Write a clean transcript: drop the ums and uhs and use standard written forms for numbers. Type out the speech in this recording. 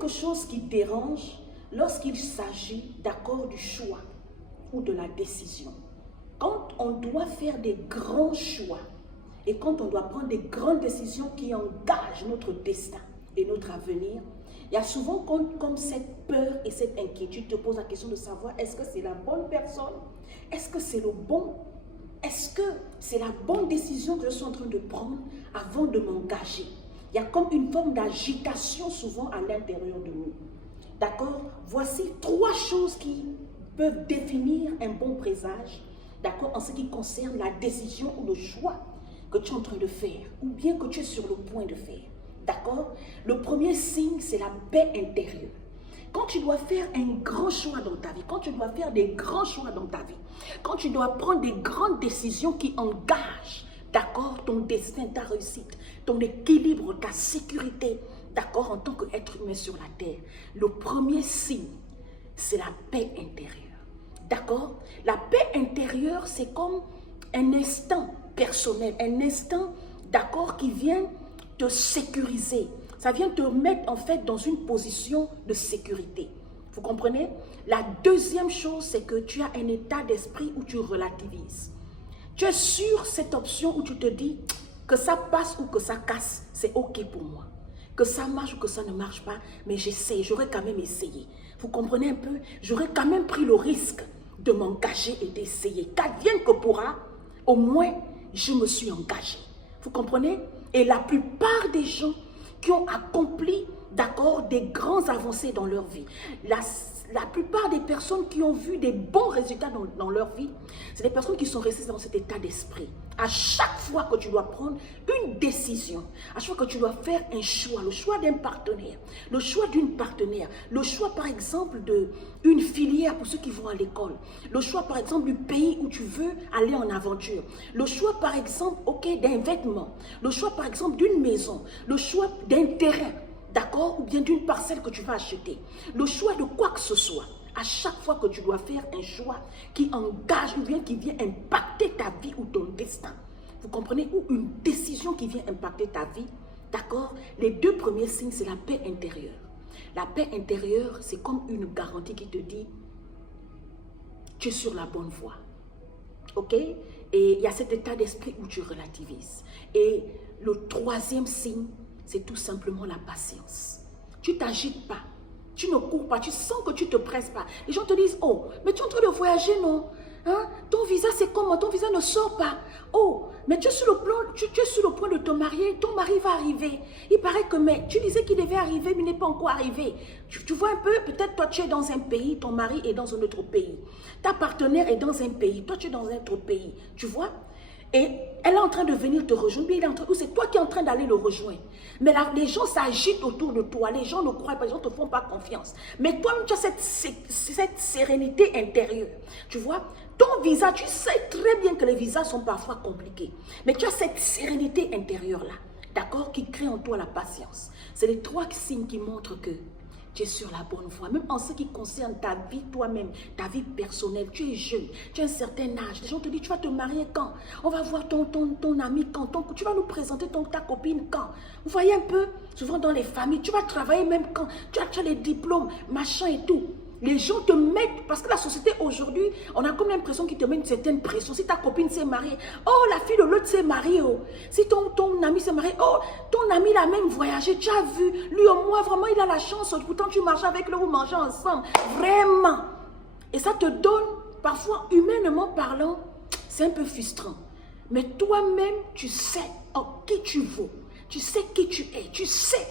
Quelque chose qui dérange lorsqu'il s'agit d'accord du choix ou de la décision. Quand on doit faire des grands choix et quand on doit prendre des grandes décisions qui engagent notre destin et notre avenir, il y a souvent comme cette peur et cette inquiétude te pose la question de savoir est-ce que c'est la bonne personne? Est-ce que c'est le bon? Est-ce que c'est la bonne décision que je suis en train de prendre avant de m'engager? Il y a comme une forme d'agitation souvent à l'intérieur de nous. D'accord? Voici 3 choses qui peuvent définir un bon présage, d'accord, en ce qui concerne la décision ou le choix que tu es en train de faire, ou bien que tu es sur le point de faire. D'accord? Le premier signe, c'est la paix intérieure. Quand tu dois faire un grand choix dans ta vie, quand tu dois faire des grands choix dans ta vie, quand tu dois prendre des grandes décisions qui engagent, d'accord, ton destin, ta réussite, ton équilibre, ta sécurité, d'accord, en tant qu'être humain sur la terre, le premier signe, c'est la paix intérieure. D'accord? La paix intérieure, c'est comme un instant personnel, un instant, d'accord, qui vient te sécuriser. Ça vient te mettre en fait dans une position de sécurité. Vous comprenez? La deuxième chose, c'est que tu as un état d'esprit où tu relativises. Tu es sur cette option où tu te dis que ça passe ou que ça casse, c'est ok pour moi. Que ça marche ou que ça ne marche pas, mais j'essaie, j'aurais quand même essayé. Vous comprenez un peu? J'aurais quand même pris le risque de m'engager et d'essayer. Qu'advienne que pourra, au moins, je me suis engagé. Vous comprenez? Et la plupart des gens qui ont accompli, d'accord, des grands avancées dans leur vie, la plupart des personnes qui ont vu des bons résultats dans leur vie, c'est des personnes qui sont restées dans cet état d'esprit. À chaque fois que tu dois prendre une décision, à chaque fois que tu dois faire un choix, le choix d'un partenaire, le choix d'une partenaire, le choix par exemple d'une filière pour ceux qui vont à l'école, le choix par exemple du pays où tu veux aller en aventure, le choix par exemple, ok, d'un vêtement, le choix par exemple d'une maison, le choix d'un terrain, d'accord, ou bien d'une parcelle que tu vas acheter, le choix de quoi que ce soit. À chaque fois que tu dois faire un choix qui engage ou bien qui vient impacter ta vie ou ton destin, vous comprenez, ou une décision qui vient impacter ta vie, d'accord, les 2 premiers signes, c'est la paix intérieure. La paix intérieure, c'est comme une garantie qui te dit, tu es sur la bonne voie, ok? Et il y a cet état d'esprit où tu relativises. Et le 3e signe, c'est tout simplement la patience. Tu ne t'agites pas. Tu ne cours pas, tu sens que tu ne te presses pas. Les gens te disent, oh, mais tu es en train de voyager, non? Hein? Ton visa, c'est comment? Ton visa ne sort pas. Oh, mais tu es sur le point de te marier, ton mari va arriver. Il paraît que, mais tu disais qu'il devait arriver, mais il n'est pas encore arrivé. Tu vois un peu, peut-être toi, tu es dans un pays, ton mari est dans un autre pays. Ta partenaire est dans un pays, toi, tu es dans un autre pays. Tu vois? Et elle est en train de venir te rejoindre, ou c'est toi qui es en train d'aller le rejoindre. Mais là, les gens s'agitent autour de toi, les gens ne croient pas, les gens ne te font pas confiance. Mais toi, tu as cette sérénité intérieure. Tu vois, ton visa, tu sais très bien que les visas sont parfois compliqués. Mais tu as cette sérénité intérieure-là, d'accord, qui crée en toi la patience. C'est les 3 signes qui montrent que tu es sur la bonne voie, même en ce qui concerne ta vie toi-même, ta vie personnelle. Tu es jeune, tu as un certain âge. Les gens te disent, tu vas te marier quand? On va voir ton ami quand? Tu vas nous présenter ta copine quand? Vous voyez un peu, souvent dans les familles, tu vas travailler même quand? Tu as les diplômes, machin et tout. Les gens te mettent, parce que la société aujourd'hui, on a comme l'impression qu'ils te mettent une certaine pression. Si ta copine s'est mariée, oh, la fille de l'autre s'est mariée, oh. Si ton ami s'est marié, oh, ton ami l'a même voyagé, tu as vu, lui au moins, vraiment, il a la chance, pourtant tu marches avec lui, vous mangez ensemble, vraiment. Et ça te donne, parfois, humainement parlant, c'est un peu frustrant. Mais toi-même, tu sais en qui tu vaux, tu sais qui tu es, tu sais